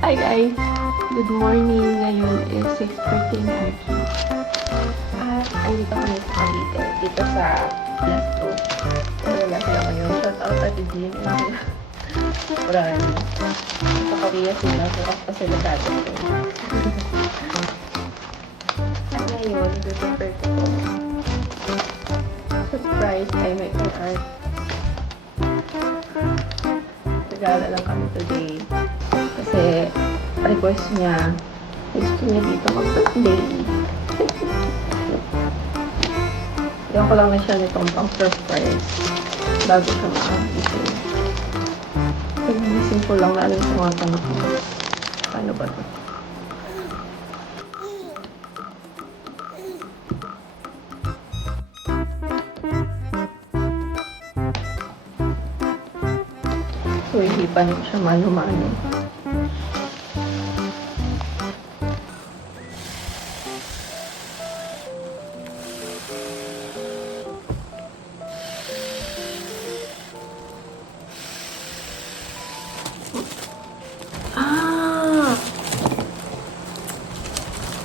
Hi guys! Good morning! Ngayon is 6:30 na Aki. At andito kami sa Cavite, dito sa Las 2. Wala sila ngayon. Shout out at Jean. Marami. Sa Korea sila. Bukas pa sila dati. At ngayon, prepare ko po. Surprise! I make an art. Regala lang kami today. Kasi request niya, gusto niya dito mag-birthday. Diyan ko lang na siya nitong pang surprise bago siya makagising. Pag-gising ko lang na alam sa mga tanong ko. Paano ba ito? So, hihipan ko siya mano-mano.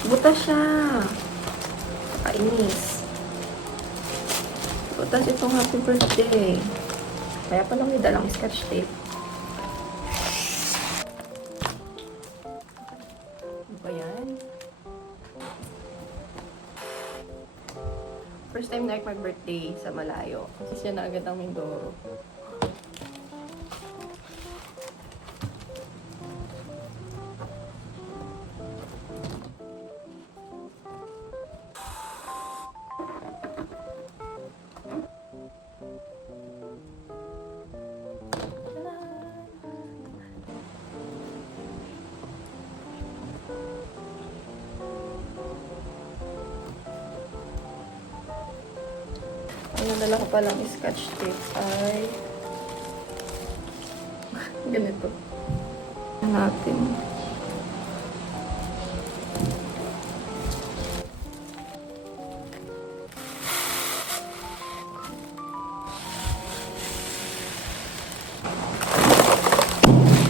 Butas siya. Kainis. Butas itong happy birthday. Kaya palang may dalang scotch tape. Ano ba yan? First time na mag-birthday sa malayo. Kasi siya na agad ang Mindoro. Ang nadala ko palang scotch tape ay ganito. Natin.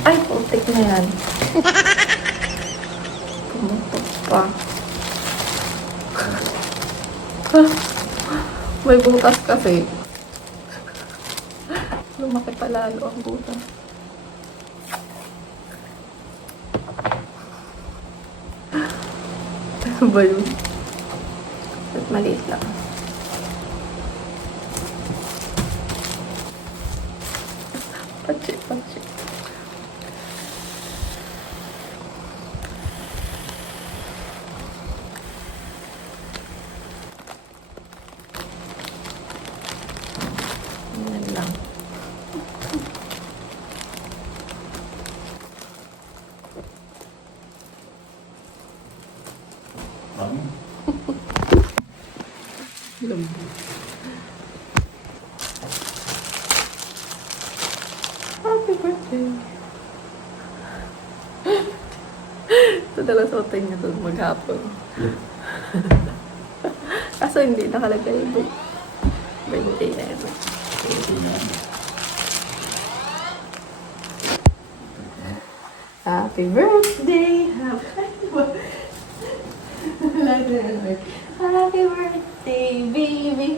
Ay, putik na yan. Pumutok pa. May butas kasi. Lumaki pa lalo ang butas. Ano ba yun? At maliit lang. Pachi. Yan lang. Happy birthday. Ito dala suotin niya doon maghapon. Kaso hindi nakalagay doon. Birthday na ito. Happy birthday! Happy birthday, baby!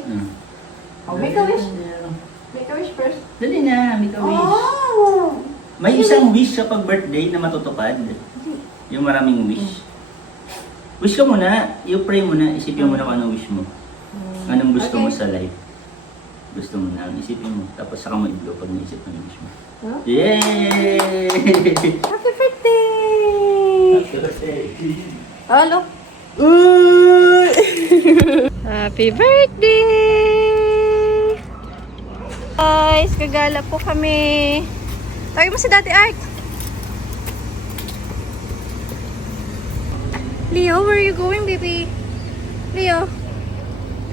Oh, make a wish. Make a wish first. Dali na, make a wish. Oh! May isang wish kapag birthday na matutupad. Yung maraming wish. Wish ka muna, you-pray muna, isipin mo na kung anong wish mo. Anong gusto mo sa life. Gusto mo na, isipin mo. Tapos saka mo i-blow pag naisip mo yung wish mo. Huh? Yay! Happy birthday! Happy birthday! Hello? Uy! Happy birthday! Guys, gagala po kami. Tawag mo si Daddy Art. Leo, where are you going, baby? Leo.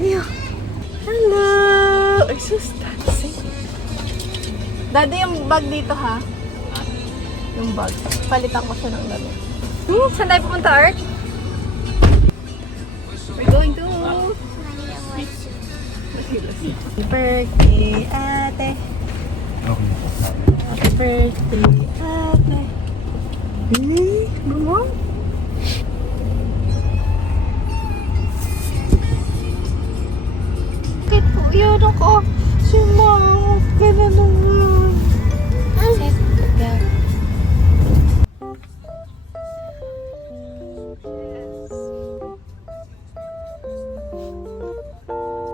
Leo. Hello. Ay, sus, dancing. Daddy, yung bag dito, ha? Yung bag. Palitan ko siya ng dami. Saan tayo pupunta, Art? We're going to... Happy birthday, ate. Happy birthday, ate. Mama? Bakit po yun ako? Si Mama, ka na naman. Sit down.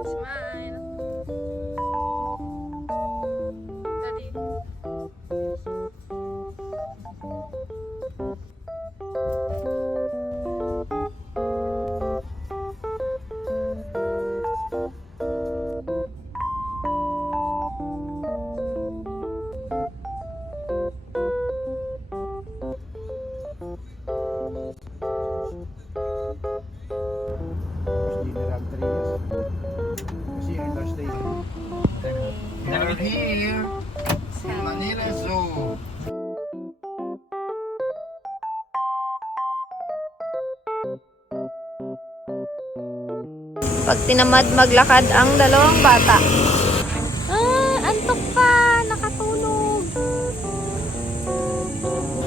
Smile. Daddy. We're here in Manila Zoo. Pag tinamad maglakad ang dalawang bata. Antok pa! Nakatulog!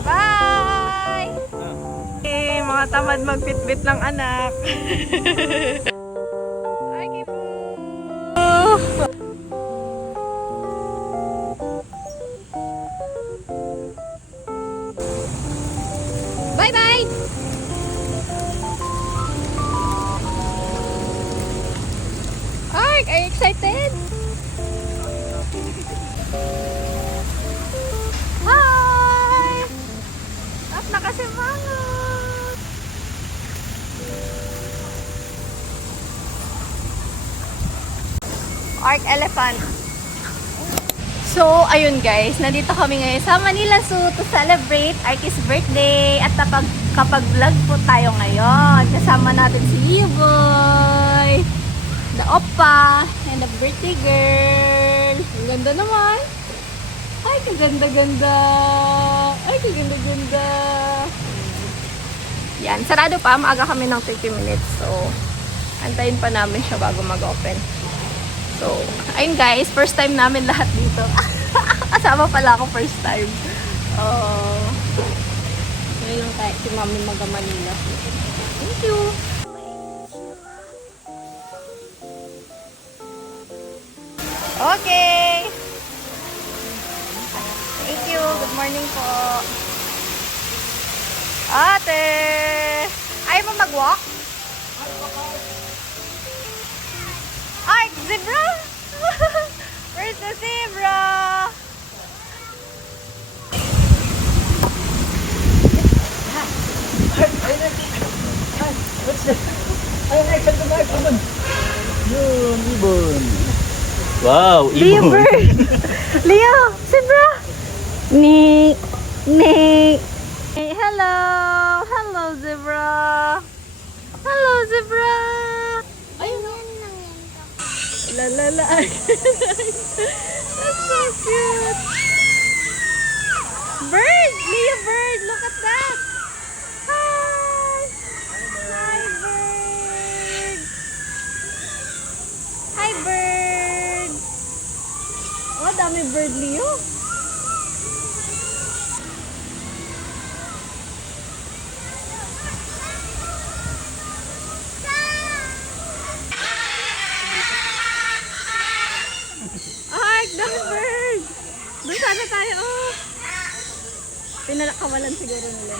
Bye! Eh, mga tamad magpitbit ng anak. Ay, kipo! Bye-bye! Ark, are you excited? Hi! At nakasimangot! Ark Elephant. So, ayun guys, nandito kami ngayon sa Manila Zoo to celebrate Arky's birthday at kapag vlog po tayo ngayon. Kasama natin si Leo Boy, the Oppa, and the birthday girl. Ang ganda naman. Ay, kaganda-ganda. Ay, kaganda-ganda. Yan, sarado pa. Maaga kami ng 30 minutes. So, antayin pa namin siya bago mag-open. So, ayun guys, first time namin lahat dito. Kasama pala ako first time. Ngayon lang tayo si Mami Manila. Thank you! Okay! Thank you! Good morning po! Ate! Ayaw mo mag-walk? Ay, zebra! Where's the zebra? Yun, ibon. Wow, Leo ibon. bird! Leo! Zebra! Ni! Hey, hello! Hello, zebra! Hello, zebra! Ayun o! La la la! That's so cute! Bird! Leo bird! Look at that! Hi! Hi, bird! Hi, bird! Oh, dami bird, Leo! Ay, dami bird! Doon sana tayo, oh! Pinakawalan siguro nila.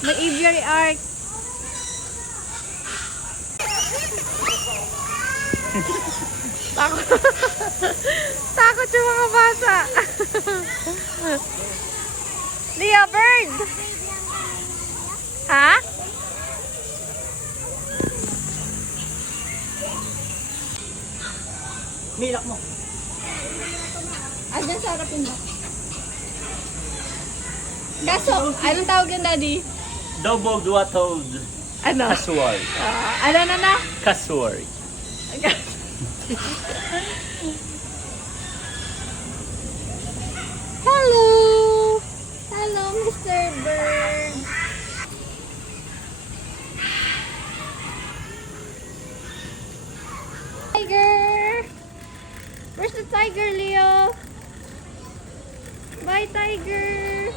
May aviary arc. Takot. Takot yung mga bata. Leo bird! Ha? Nilak mo. Diyan sa harapin mo. Kaso, anong tawag yan, Daddy? Double duatod. Ano? Kaswari. Ano na? Kaswari. Hello! Hello, Mr. Bird. Tiger! Where's the tiger, Leo? Bye, tiger!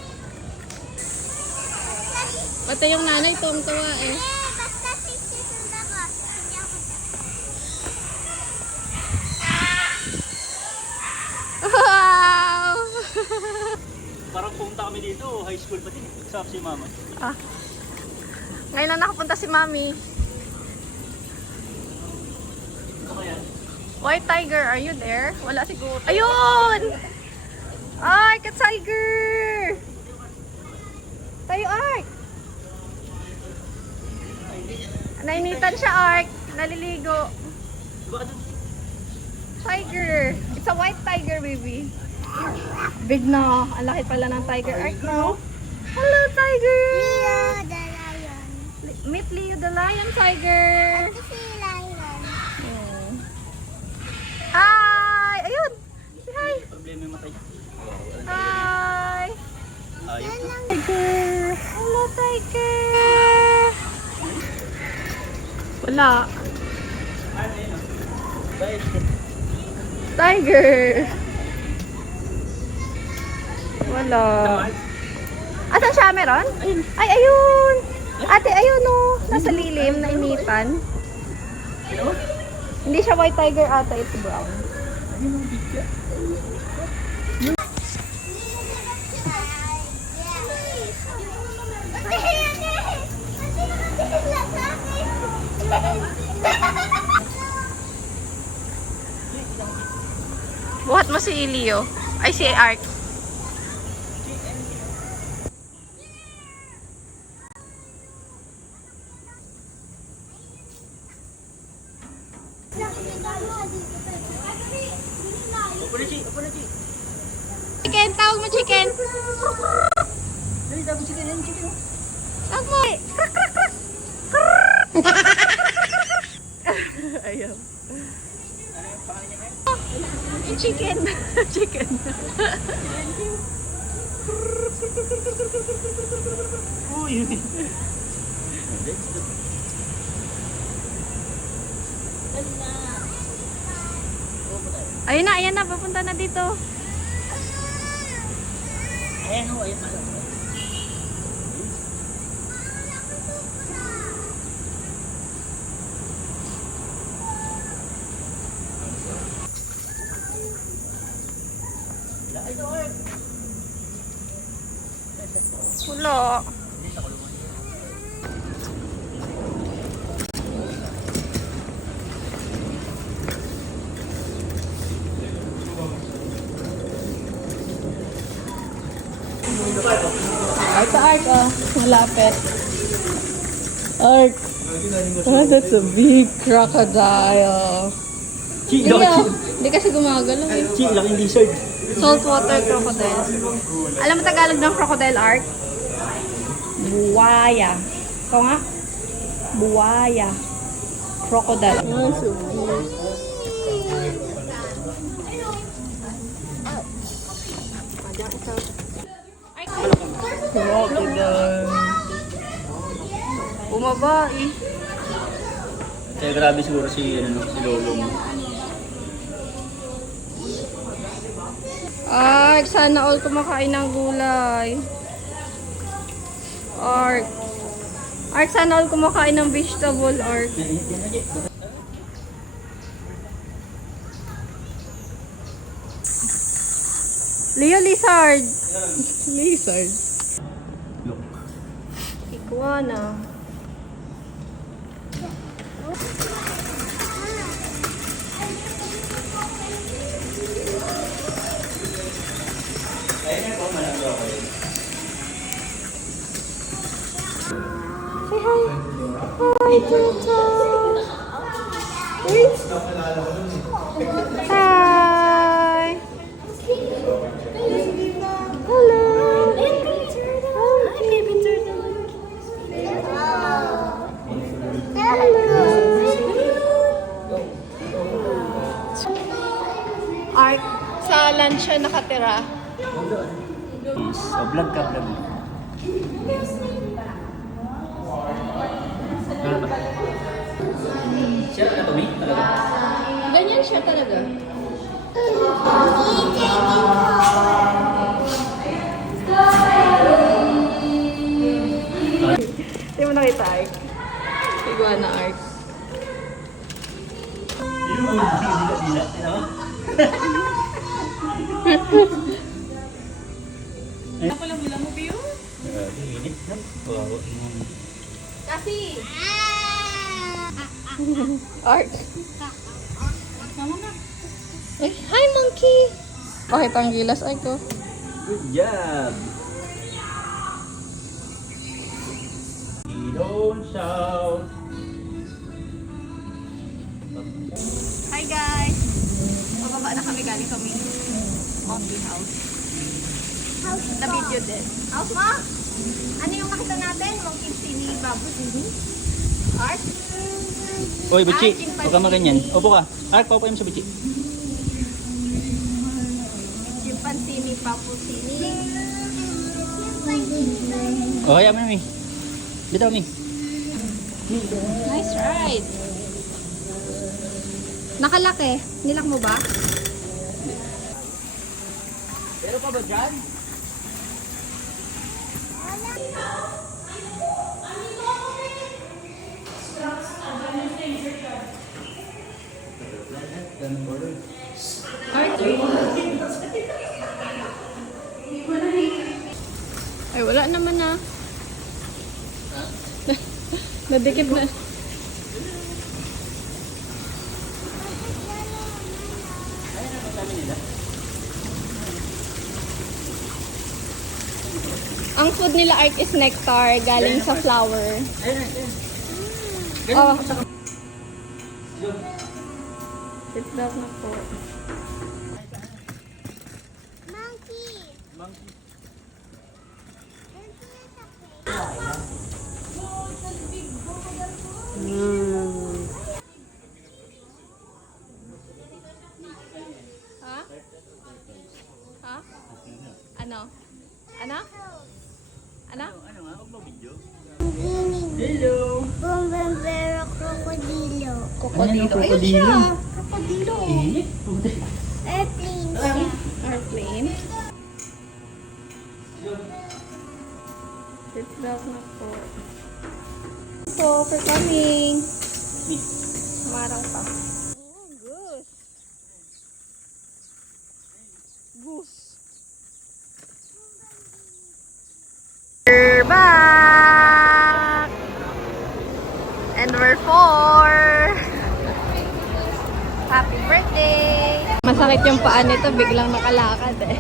Pati yung nanay, tuwang-tuwa eh. Wow! Parang pumunta kami dito, high school pa din. Kasama si mama. Ngayon na nakapunta si Mami. Ano kaya? White tiger, are you there? Wala siguro. Ayun! Ark, a tiger! Tayo, Ark! Nainitan siya, Ark. Naliligo. Baka doon. Tiger. It's a white tiger, baby. Big na. Ang laki pala ng tiger. Ark, no? Hello, tiger! Leo the lion. Meet Leo the lion, tiger. Ito si lion. Hi! Ayun! Say hi! Problema yung matay. Hi! Ayun. Tiger! Hello, tiger! Wala. Tiger! Wala. Asan siya? Meron? Ay, ayun! Ate, ayun oh! Nasa lilim, nainitan. Hindi siya white tiger ata, it's brown. Buhat mo si Leo. Ay, si Ark. Chicken, tawag mo chicken. Tawag mo. Krak, krak, krak. Ayaw. Chicken. Chicken. Uy! Ayun na, papunta na dito. Ayan o, ayan. Wala. Ito Ark, oh. Malapit. Ark. Oh, that's a big crocodile. Chi, Hindi kasi gumagalaw eh. laking lizard. Saltwater crocodile. Alam mo Tagalog ng crocodile, Ark? Buwaya. Ikaw nga? Buwaya. Crocodile. Oh, so crocodile. Bumaba eh. Kaya grabe siguro si Lolo mo. Ark, sana all kumakain ng gulay. Ark. Ark, sana all kumakain ng vegetable, Ark. Leo, lizard. Lizard. Look. Iguana. Say hi. Hi, Tata. Wait. Hi! Hello! Hi, baby turtle! Art, sa lunch siya nakatira. Yes. O, vlog ka, vlog. Ano ba? Siya na to, May? Talaga? Ganyan siya talaga. Hindi mo nakita, Art. Iguana, Art. Yun, dila. Ano? Ako lang bilang mo, Biyo? Init na. Wow. Kasi! Art. Mama na. Ay, hi, monkey! Bakit ang gilas, Art, ko? Good job. Don't shout. Hi, guys! Pababa na kami galing kami. Monkey house. Na video din. House, ma? Ano yung nakita natin? Monkey sini, babu sini? Art? Oy, Buchi. Huwag ka maganyan. Upo ka. Ark, paupo mo sa Buchi. Chimpanzini, papu sini. O, kaya mo na, Mi. Bitaw, Mi. Nice ride! Nakalaki. Nilak mo ba? Pero pa ba dyan? Ay, wala naman na. Nadikit na. Ang food nila, Art, is nectar galing sa flower. Oh. Sit back na po. Monkey. Ha? Ha? Ano? Ano? Ano? Ano nga? Huwag mo video. Bumibili. Hello. Bumbembero krokodilo. Krokodilo. Ano, Ayun siya. krokodilo? Krokodilo. Airplane. Airplane. Sit back na po. So, for coming. Mi. Marang pa. Goose. Goose. We're back! And we're 4! Happy birthday! Masakit yung paa nito, biglang nakalakad eh.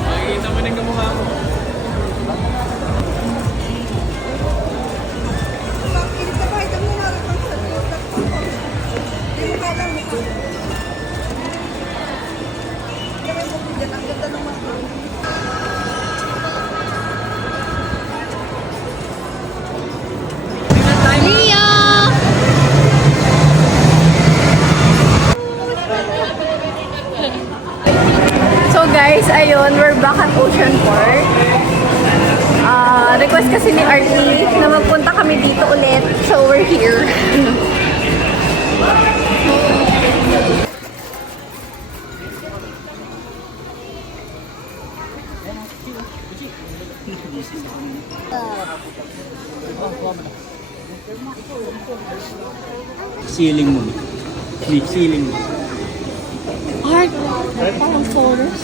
Makikita mo ng kamukha mo. Leo! So guys, ayun, we're back at Ocean Park. Request kasi ni Artie na magpunta kami dito ulit. So we're here. Ceiling mo. Mi, ceiling mo. Art, parang photos.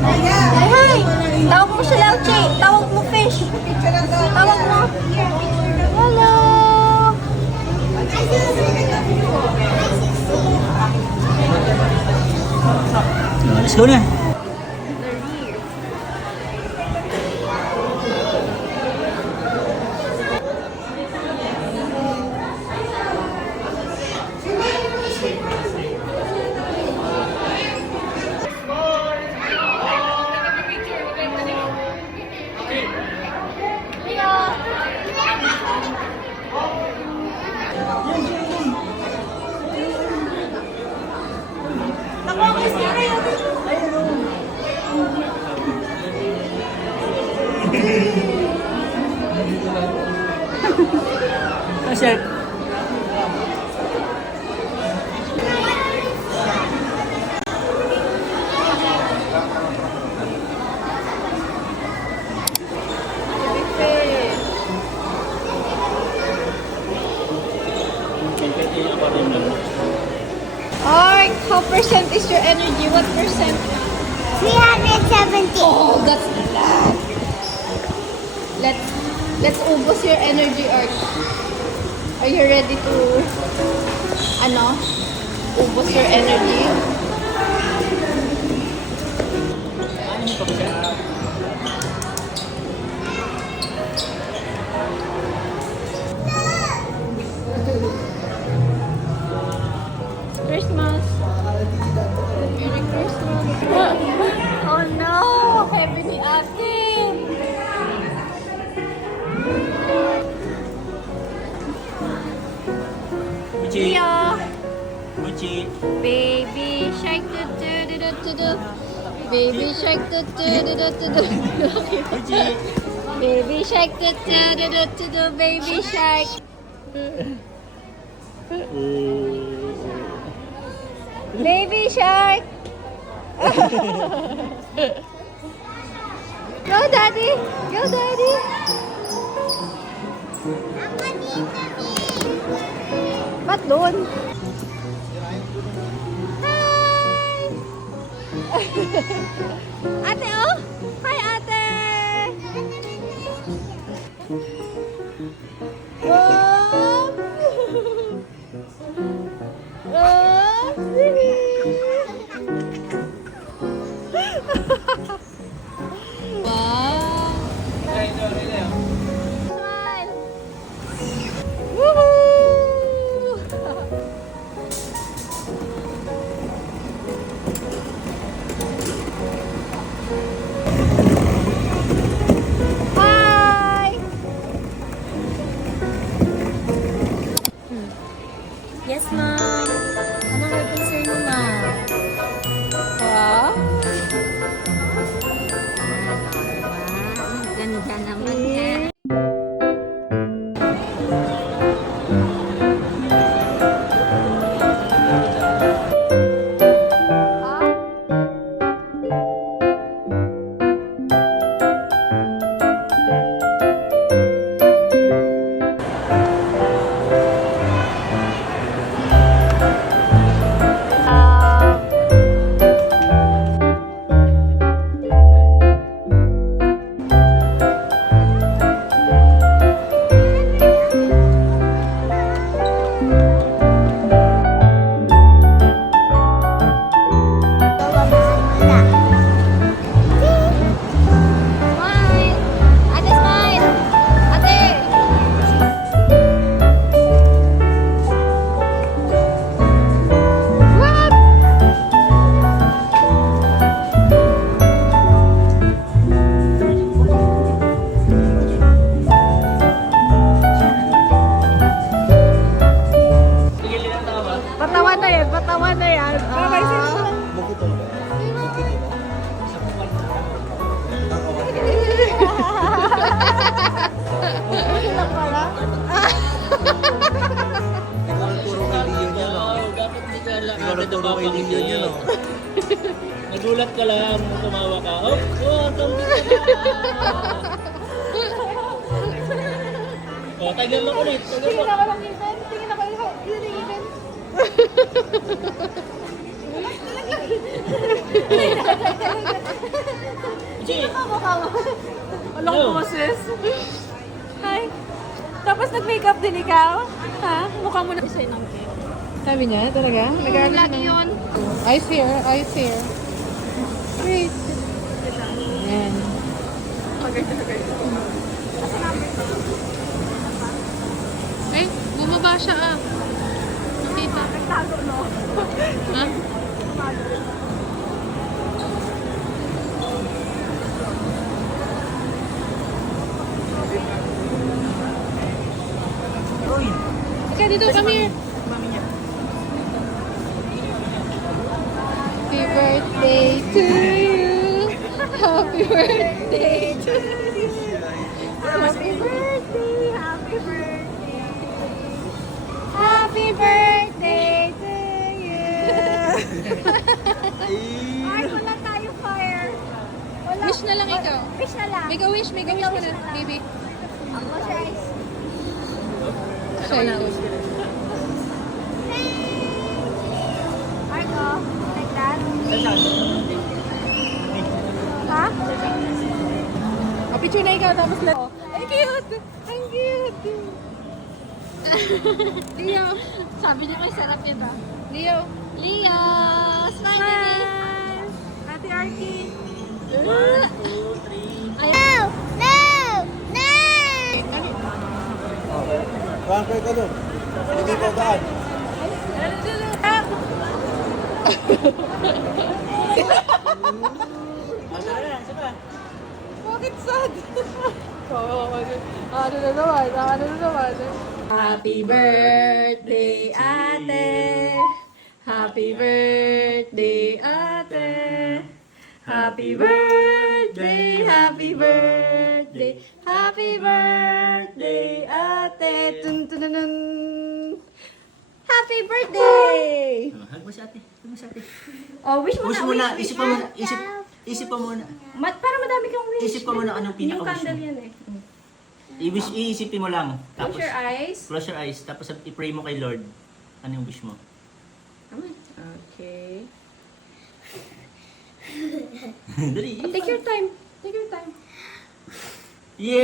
Hey! Tawag mo si Lauchi! Tawag mo fish! Tawag mo! Hello! Let's go na. They're here. Sir. Alright, how percent is your energy? What percent? 370. Oh, that's a lot. Let's ubos your energy, Art. Are you ready to, ubos your energy? Christmas. Merry Christmas. Oh no! Heavy ni ate. Buchi. Leo. Buchi. Baby shark do do do do do do. Baby shark do do do do do do. Buchi. Baby shark do do do do do do. Baby shark. Baby shark. Go daddy. Go daddy. Ba't doon? Hi! Ate, oh! Hi, ate! Oh! Oh! Wow! Smile! Woohoo! Hi! Yes, ma'am. Anong may concern mo, ma'am? Wow! Ang ganda naman yan. Smile! Ate, smile! Ate! What? Patawan na yan, patawan na yan. Nagulat ka lang, tumawa ka. Oh, tambi ka na. Oh, tagal lang ulit. Tagal lang. ako ng event. Tingin ako yung event. Buchi. Alam ko boses. Hi. Tapos nag-makeup din ikaw? Ha? Mukha mo na isa ng cake. Sabi niya, talaga? Nag-aaral Lagi yun. Eyes here, eyes here. Wait. Ayan. Ay, bumaba siya ah. Nakita. Nagtago, no? Ha? Okay, dito, come here. Happy birthday Happy birthday to you. Happy birthday. Happy birthday. Happy birthday to you. Ay, wala tayo fire. Wala. Wish na lang ikaw. Wish na lang. Make a wish mo na, baby. Ako, Rice. Siya ito. Marco, like that? Ha? O, picture na ikaw, tapos lang. Ay, cute! Ang cute! Leo! Sabi niya may sarap ito. Leo! Leo! Smile! Ate Arky! 1, 2, 3. Ay, No! No! No! Transfer ka doon. Hindi ko daan. Bakit sad? Ano na naman? Happy birthday, ate! Happy birthday, ate! Happy birthday, happy birthday, happy birthday, ate! Tun tun tun tun. Happy birthday! Hug mo si ate. Hug mo si ate. oh, wish mo Wish na. mo na. wish Isip pa na. muna. Isip pa muna. Para madami kang wish. Isip pa muna anong Yung pinaka-wish candle mo. yan eh. Iisipin mo lang. Close your eyes. Close your eyes. Tapos i-pray mo kay Lord. Ano yung wish mo? Okay. Dali. Take your time. Take your time. Yay!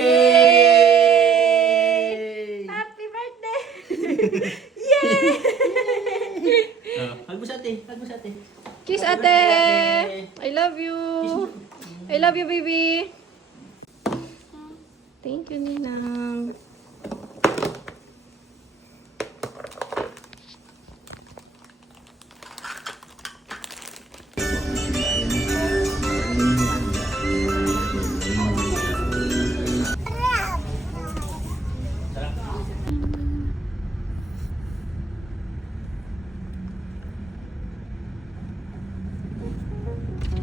Happy birthday! Hug mo sa ate. Hug mo sa ate. Kiss, ate! I love you! I love you, baby! Thank you, Ninang.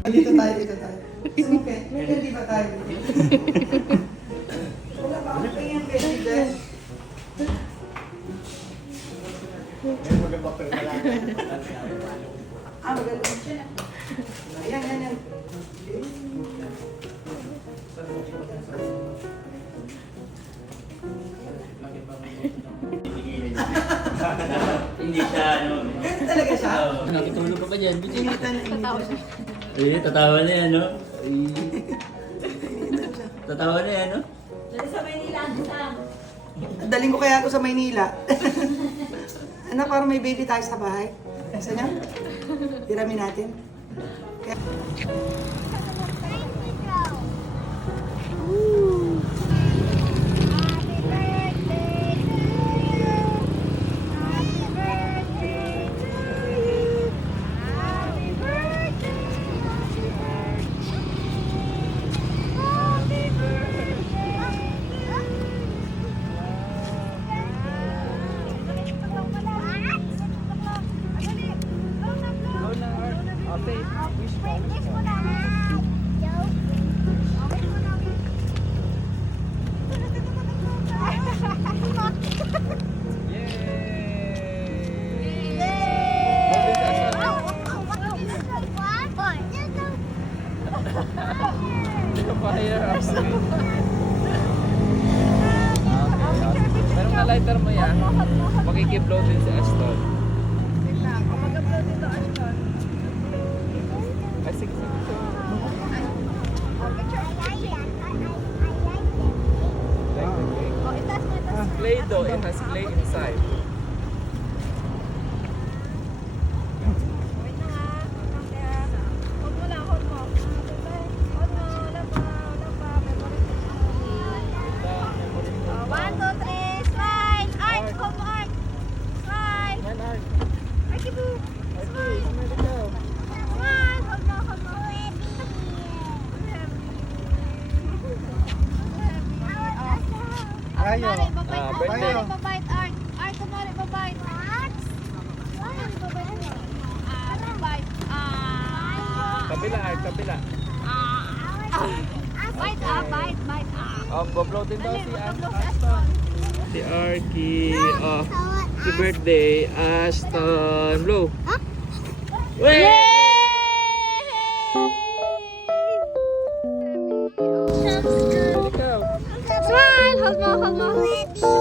Dito tayo. Okay, may candy ba tayo? Wala ba akong tingin candy dyan? Maganda. Yan. Hindi siya, ano. Ganun talaga siya? Nakitulog ka pa dyan. Initan. Eh, tatawa na yan, no? Tatawa na yan, no? Daling ko kaya ako sa Maynila. Ano, para may baby tayo sa bahay. Gusto niyo? Hiramin natin. Kaya... Merong na lighter mo yan. Makikiblow din si Ashton. Ay, sige. Play-Doh, it has clay inside. Birthday. Babait, Art. Art, kumari, babait. Art? Babait. Kabila, ay, kabila. Bite ah, bite, bite ah. Bablow din daw Dali, si mag-blow Aston. Si Arky. Si birthday, Aston. Blow. Wait! Ikaw. Smile! Hold mo, hold mo.